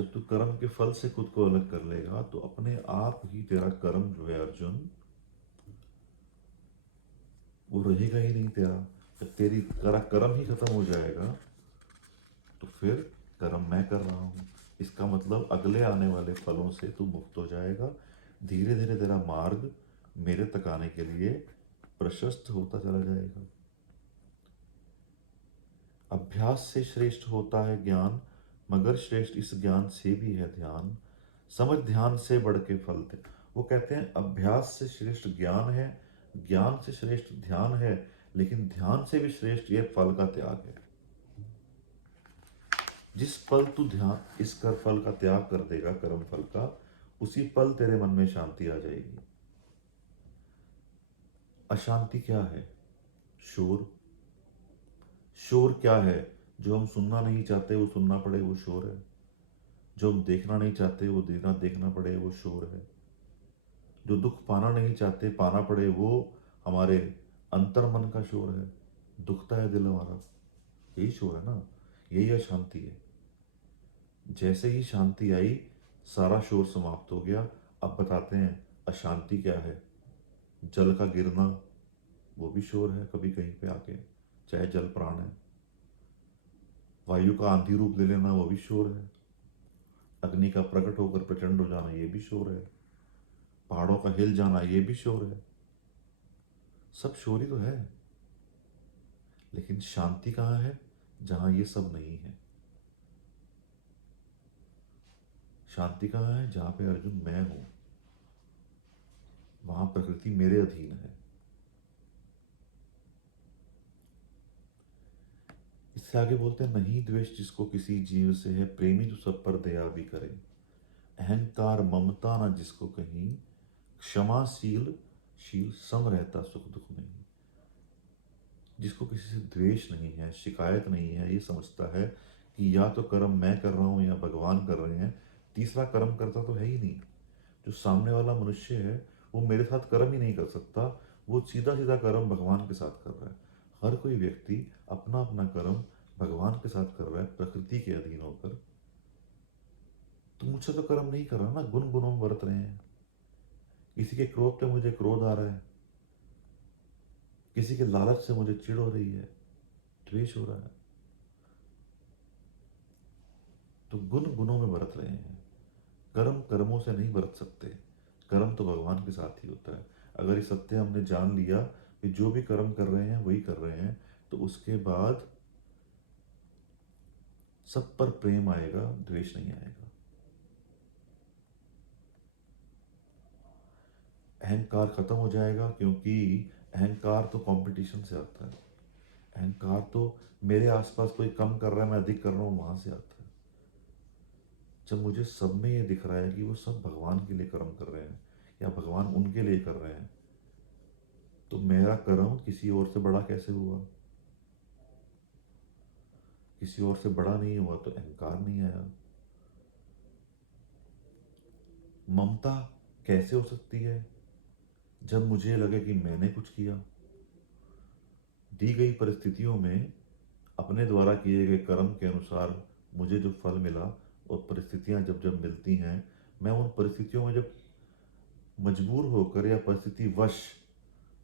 जब तू कर्म के फल से खुद को अलग कर लेगा तो अपने आप ही तेरा कर्म जो है अर्जुन, वो रहेगा ही नहीं तेरा। जब तेरा कर्म ही खत्म हो जाएगा तो फिर कर्म मैं कर रहा हूँ, इसका मतलब अगले आने वाले फलों से तू मुक्त हो जाएगा। धीरे धीरे तेरा मार्ग मेरे तक आने के लिए प्रशस्त होता चला जाएगा। अभ्यास से श्रेष्ठ होता है ज्ञान, मगर श्रेष्ठ इस ज्ञान से भी है ध्यान। समझ ध्यान से बढ़ के फल थे। वो कहते हैं अभ्यास से श्रेष्ठ ज्ञान है, ज्ञान से श्रेष्ठ ध्यान है, लेकिन ध्यान से भी श्रेष्ठ ये फल का त्याग है। जिस पल तू ध्यान इस कर फल का त्याग कर देगा, कर्म फल का, उसी पल तेरे मन में शांति आ जाएगी। अशांति क्या है? शोर। शोर क्या है? जो हम सुनना नहीं चाहते वो सुनना पड़े, वो शोर है। जो हम देखना नहीं चाहते वो देखना पड़े, वो शोर है। जो दुख पाना नहीं चाहते पाना पड़े, वो हमारे अंतर मन का शोर है। दुखता है दिल हमारा, यही शोर है ना, यही अशांति है। जैसे ही शांति आई, सारा शोर समाप्त हो गया। अब बताते हैं अशांति क्या है। जल का गिरना, वो भी शोर है कभी कहीं पे आके, चाहे जल प्राण है। वायु का आंधी रूप ले लेना, वो भी शोर है। अग्नि का प्रकट होकर प्रचंड हो जाना, ये भी शोर है। पहाड़ों का हिल जाना, ये भी शोर है। सब शोर ही तो है। लेकिन शांति कहाँ है? जहां ये सब नहीं है। शांति कहाँ है? जहां पे अर्जुन मैं हूं, वहां प्रकृति मेरे अधीन है। इससे आगे बोलते हैं, नहीं द्वेष जिसको किसी जीव से है, प्रेमी तो सब पर दया भी करे। अहंकार ममता ना जिसको कहीं, क्षमाशील शील सम रहता सुख दुख में। जिसको किसी से द्वेष नहीं है, शिकायत नहीं है, ये समझता है कि या तो कर्म मैं कर रहा हूँ या भगवान कर रहे हैं, तीसरा कर्म करता तो है ही नहीं। जो सामने वाला मनुष्य है वो मेरे साथ कर्म ही नहीं कर सकता, वो सीधा सीधा कर्म भगवान के साथ कर रहा है। हर कोई व्यक्ति अपना अपना कर्म भगवान के साथ कर रहा है, प्रकृति के अधीन होकर। तो मुझसे तो कर्म नहीं कर रहा ना, गुण गुणों में बरत रहे हैं। किसी के क्रोध पे मुझे क्रोध आ रहा है, किसी के लालच से मुझे चिढ़ हो रही है, द्वेष हो रहा है। तो गुण गुणों में बरत रहे हैं, कर्म कर्मों से नहीं बरत सकते। कर्म तो भगवान के साथ ही होता है। अगर ये सत्य हमने जान लिया कि जो भी कर्म कर रहे हैं वही कर रहे हैं, तो उसके बाद सब पर प्रेम आएगा, द्वेष नहीं आएगा। अहंकार खत्म हो जाएगा, क्योंकि अहंकार तो कंपटीशन से आता है। अहंकार तो मेरे आसपास कोई कम कर रहा है, मैं अधिक कर रहा हूं, वहां से आता है। जब मुझे सब में ये दिख रहा है कि वो सब भगवान के लिए कर्म कर रहे हैं या भगवान उनके लिए कर रहे हैं, तो मेरा कर्म किसी और से बड़ा कैसे हुआ? किसी और से बड़ा नहीं हुआ तो अहंकार नहीं आया। ममता कैसे हो सकती है? जब मुझे लगे कि मैंने कुछ किया। दी गई परिस्थितियों में अपने द्वारा किए गए कर्म के अनुसार मुझे जो फल मिला, और परिस्थितियां जब जब मिलती हैं, मैं उन परिस्थितियों में जब मजबूर होकर या परिस्थिति वश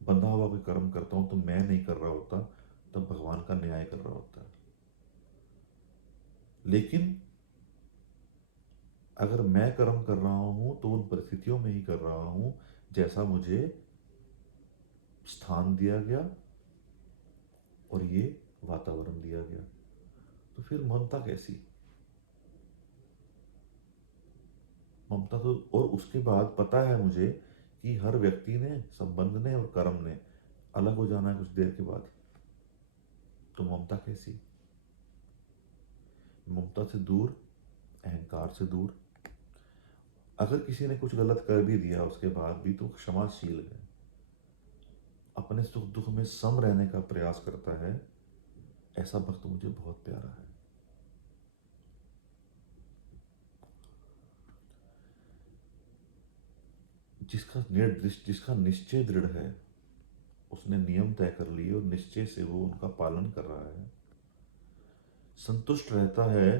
बंधा हुआ कोई कर्म करता हूं, तो मैं नहीं कर रहा होता, तब भगवान का न्याय कर रहा होता है। लेकिन अगर मैं कर्म कर रहा हूं तो उन परिस्थितियों में ही कर रहा हूं जैसा मुझे स्थान दिया गया और ये वातावरण दिया गया। तो फिर ममता कैसी? ममता तो, और उसके बाद पता है मुझे कि हर व्यक्ति ने, संबंध ने और कर्म ने अलग हो जाना है कुछ देर के बाद। तो ममता कैसी? ममता से दूर, अहंकार से दूर। अगर किसी ने कुछ गलत कर भी दिया उसके बाद भी तो क्षमाशील है, अपने सुख दुख में सम रहने का प्रयास करता है। ऐसा भक्त मुझे बहुत प्यारा है। जिसका निश्चय दृढ़ है, उसने नियम तय कर लिए और निश्चय से वो उनका पालन कर रहा है। संतुष्ट रहता है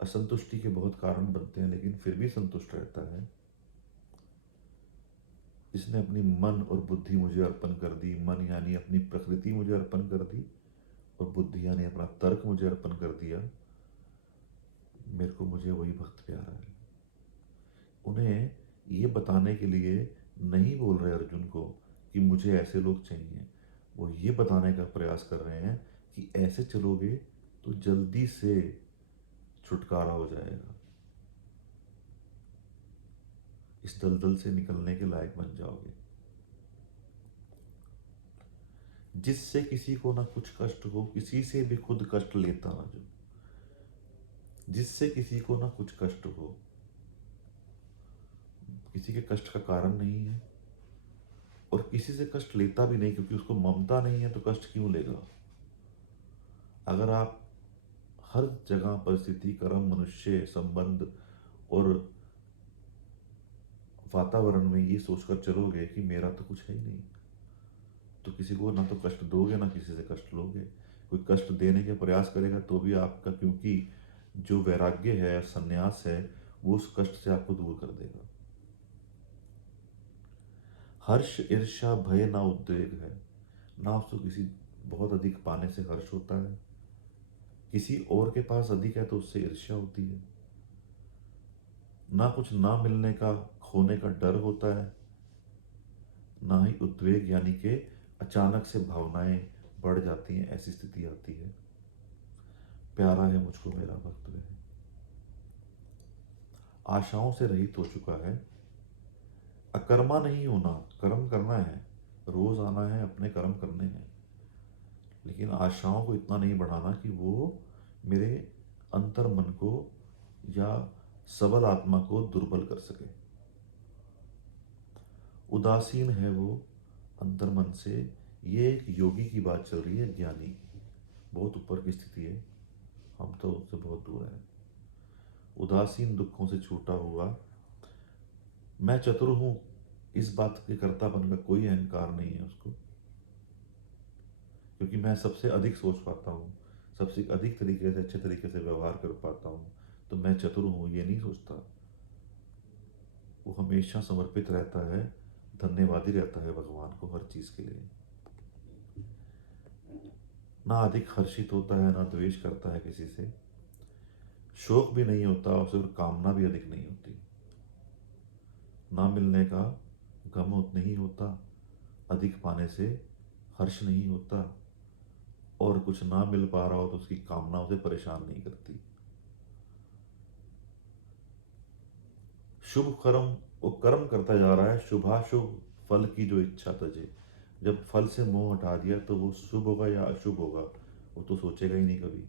असंतुष्टि के बहुत कारण बनते हैं, लेकिन फिर भी संतुष्ट रहता है। जिसने अपनी मन और बुद्धि मुझे अर्पण कर दी, मन यानी अपनी प्रकृति मुझे अर्पण कर दी, और बुद्धि यानी अपना तर्क मुझे अर्पण कर दिया, मेरे को मुझे वही भक्त प्यारा है। उन्हें ये बताने के लिए नहीं बोल रहे अर्जुन को कि मुझे ऐसे लोग चाहिए, वो ये बताने का प्रयास कर रहे हैं कि ऐसे चलोगे तो जल्दी से छुटकारा हो जाएगा, इस दलदल से निकलने के लायक बन जाओगे। जिससे किसी को ना कुछ कष्ट हो, किसी से भी खुद कष्ट लेता ना जो, जिससे किसी को ना कुछ कष्ट हो, किसी के कष्ट का कारण नहीं है, और किसी से कष्ट लेता भी नहीं, क्योंकि उसको ममता नहीं है तो कष्ट क्यों लेगा। अगर आप हर जगह परिस्थिति, कर्म, मनुष्य, संबंध और वातावरण में ये सोचकर चलोगे कि मेरा तो कुछ है ही नहीं, तो किसी को ना तो कष्ट दोगे ना किसी से कष्ट लोगे। कोई कष्ट देने के प्रयास करेगा तो भी आपका, क्योंकि जो वैराग्य है, संन्यास है, वो उस कष्ट से आपको दूर कर देगा। हर्ष, ईर्ष्या, भय ना उद्वेग है, ना उसको किसी बहुत अधिक पाने से हर्ष होता है, किसी और के पास अधिक है तो उससे ईर्ष्या होती है, ना कुछ ना मिलने का, खोने का डर होता है, ना ही उद्वेग यानी कि अचानक से भावनाएं बढ़ जाती हैं, ऐसी स्थिति आती है। प्यारा है मुझको मेरा भक्त वह, आशाओं से रहित हो चुका है। अकर्मा नहीं होना, कर्म करना है, रोज आना है, अपने कर्म करने हैं, लेकिन आशाओं को इतना नहीं बढ़ाना कि वो मेरे अंतर मन को या सबल आत्मा को दुर्बल कर सके। उदासीन है वो अंतर मन से, ये एक योगी की बात चल रही है, ज्ञानी की, बहुत ऊपर की स्थिति है, हम तो उससे बहुत दूर हैं। उदासीन, दुखों से छूटा हुआ, मैं चतुर हूं, इस बात के कर्तापन का कोई अहंकार नहीं है उसको, क्योंकि मैं सबसे अधिक सोच पाता हूँ, सबसे अधिक तरीके से, अच्छे तरीके से व्यवहार कर पाता हूँ, तो मैं चतुर हूँ ये नहीं सोचता। वो हमेशा समर्पित रहता है, धन्यवादी रहता है भगवान को हर चीज़ के लिए। ना अधिक हर्षित होता है, ना द्वेष करता है किसी से, शोक भी नहीं होता, और फिर कामना भी अधिक नहीं होती। ना मिलने का गम नहीं होता, अधिक पाने से हर्ष नहीं होता, और कुछ ना मिल पा रहा हो तो उसकी कामना उसे परेशान नहीं करती। शुभ कर्म, वो कर्म करता जा रहा है, शुभाशुभ फल की जो इच्छा तजे, जब फल से मोह हटा दिया तो वो शुभ होगा या अशुभ होगा वो तो सोचेगा ही नहीं कभी,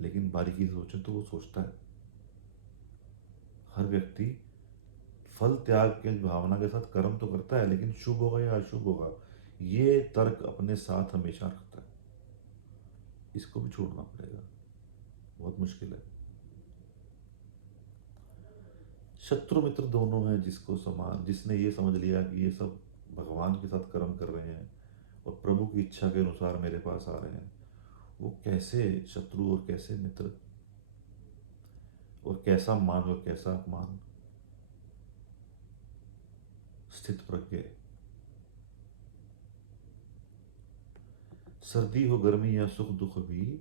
लेकिन बारीकी से सोचें तो वो सोचता है। हर व्यक्ति फल त्याग के भावना के साथ कर्म तो करता है, लेकिन शुभ होगा या अशुभ होगा ये तर्क अपने साथ हमेशा रखता है। इसको भी छोड़ना पड़ेगा, बहुत मुश्किल है। शत्रु मित्र दोनों हैं जिसको समान, जिसने ये समझ लिया कि ये सब भगवान के साथ कर्म कर रहे हैं और प्रभु की इच्छा के अनुसार मेरे पास आ रहे हैं, वो कैसे शत्रु और कैसे मित्र, और कैसा मान और कैसा अपमान। स्थित प्रज्ञ, सर्दी हो गर्मी या सुख दुख भी,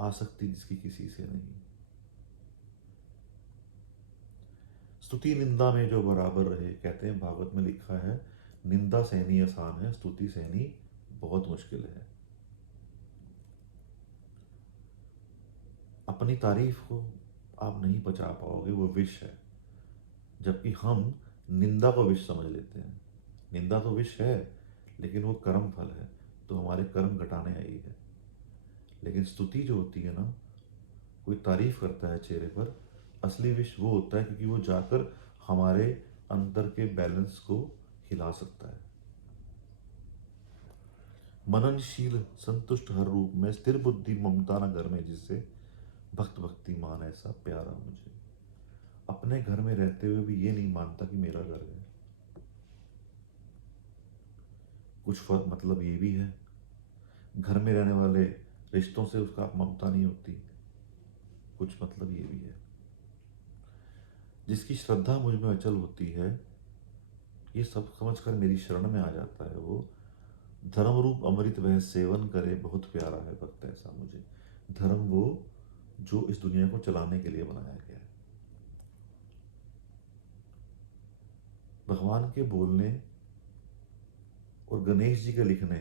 आसक्ति जिसकी किसी से नहीं। स्तुति निंदा में जो बराबर रहे, कहते हैं भागवत में लिखा है, निंदा सहनी आसान है, स्तुति सहनी बहुत मुश्किल है। अपनी तारीफ को आप नहीं पचा पाओगे, वो विष है, जबकि हम निंदा को विष समझ लेते हैं। निंदा तो विष है, लेकिन वो कर्म फल है, तो हमारे कर्म घटाने आई है। लेकिन स्तुति जो होती है ना, कोई तारीफ करता है चेहरे पर, असली विष वो होता है, क्योंकि वो जाकर हमारे अंदर के बैलेंस को हिला सकता है। मननशील, संतुष्ट हर रूप में, स्थिर बुद्धि, ममता न घर में, जिससे भक्त भक्ति मान, ऐसा प्यारा मुझे। अपने घर में रहते हुए भी ये नहीं मानता कि मेरा घर है। कुछ फर्क मतलब ये भी है, घर में रहने वाले रिश्तों से उसका ममता नहीं होती, कुछ मतलब ये भी है, जिसकी श्रद्धा मुझ में अचल होती है, ये सब समझकर मेरी शरण में आ जाता है वो, धर्म रूप अमृत वह सेवन करे, बहुत प्यारा है भक्त ऐसा मुझे। धर्म वो जो इस दुनिया को चलाने के लिए बनाया गया है। भगवान के बोलने और गणेश जी के लिखने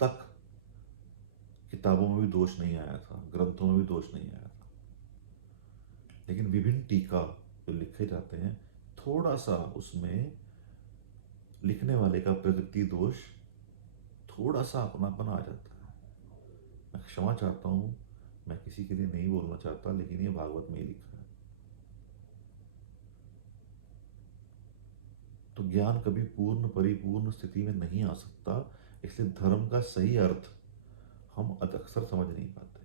तक किताबों में भी दोष नहीं आया था, ग्रंथों में भी दोष नहीं आया था, लेकिन विभिन्न टीका जो लिखे जाते हैं, थोड़ा सा उसमें लिखने वाले का प्रकृति दोष, थोड़ा सा अपनापन आ जाता है। मैं क्षमा चाहता हूँ, मैं किसी के लिए नहीं बोलना चाहता, लेकिन ये भागवत में ही लिखा है। तो ज्ञान कभी पूर्ण परिपूर्ण स्थिति में नहीं आ सकता, इसलिए धर्म का सही अर्थ हम अक्सर समझ नहीं पाते।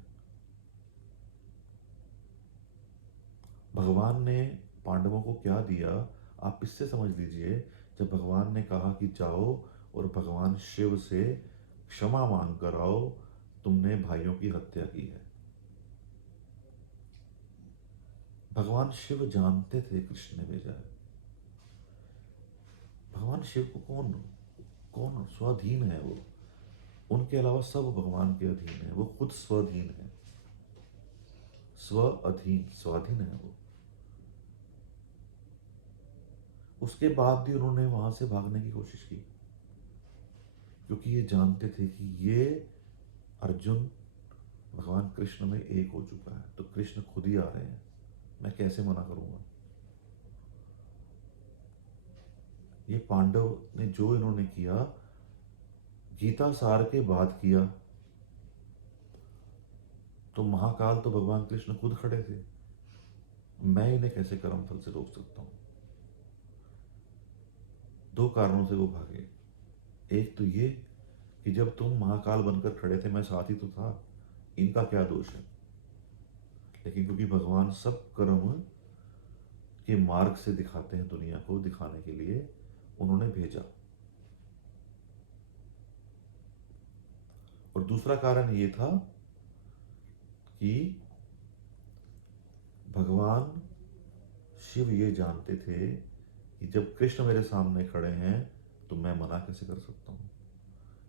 भगवान ने पांडवों को क्या दिया, आप इससे समझ लीजिए। जब भगवान ने कहा कि जाओ और भगवान शिव से क्षमा मांग कर आओ, तुमने भाइयों की हत्या की है। भगवान शिव जानते थे कृष्ण ने भेजा है। भगवान शिव को कौन कौन स्वाधीन है वो, उनके अलावा सब भगवान के अधीन है, वो खुद स्वाधीन है, स्व अधीन स्वाधीन है वो। उसके बाद भी उन्होंने वहां से भागने की कोशिश की, क्योंकि ये जानते थे कि ये अर्जुन भगवान कृष्ण में एक हो चुका है, तो कृष्ण खुद ही आ रहे हैं, मैं कैसे मना करूंगा। ये पांडव ने जो इन्होंने किया, गीता सार के बाद किया, तो महाकाल तो भगवान कृष्ण खुद खड़े थे, मैं इन्हें कैसे कर्मफल से रोक सकता हूं। दो कारणों से वो भागे। एक तो ये कि जब तुम महाकाल बनकर खड़े थे, मैं साथ ही तो था, इनका क्या दोष है। लेकिन क्योंकि भगवान सब कर्म के मार्ग से दिखाते हैं दुनिया को, दिखाने के लिए उन्होंने भेजा। और दूसरा कारण ये था कि भगवान शिव ये जानते थे कि जब कृष्ण मेरे सामने खड़े हैं, तो मैं मना कैसे कर सकता हूं।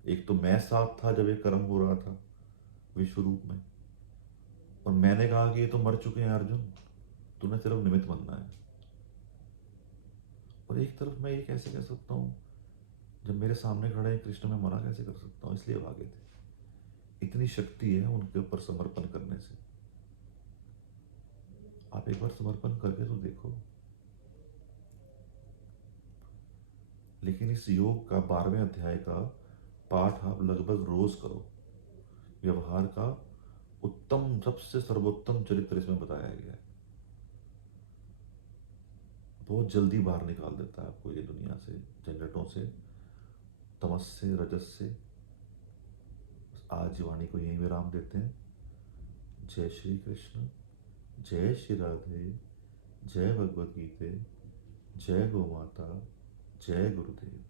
एक तो मैं साथ था जब ये कर्म हो रहा था विश्व रूप में, और मैंने कहा कि ये तो मर चुके हैं अर्जुन, तुम्हें सिर्फ निमित्त बनना है। और एक तरफ मैं ये कैसे कह सकता हूँ, जब मेरे सामने खड़े हैं कृष्ण, में मना कैसे कर सकता हूँ, इसलिए भागे थे। इतनी शक्ति है उनके ऊपर समर्पण करने से। आप एक बार समर्पण करके तो देखो। लेकिन इस योग का 12वें अध्याय का पाठ आप लगभग रोज करो। व्यवहार का उत्तम, सबसे सर्वोत्तम चरित्र इसमें बताया गया है। बहुत जल्दी बाहर निकाल देता है आपको ये दुनिया से, झंझटों से, तमस से, रजस से। आज वाणी को यहीं विराम देते हैं। जय श्री कृष्ण, जय श्री राधे, जय भगवत गीते, जय गौ माता, जय गुरुदेव।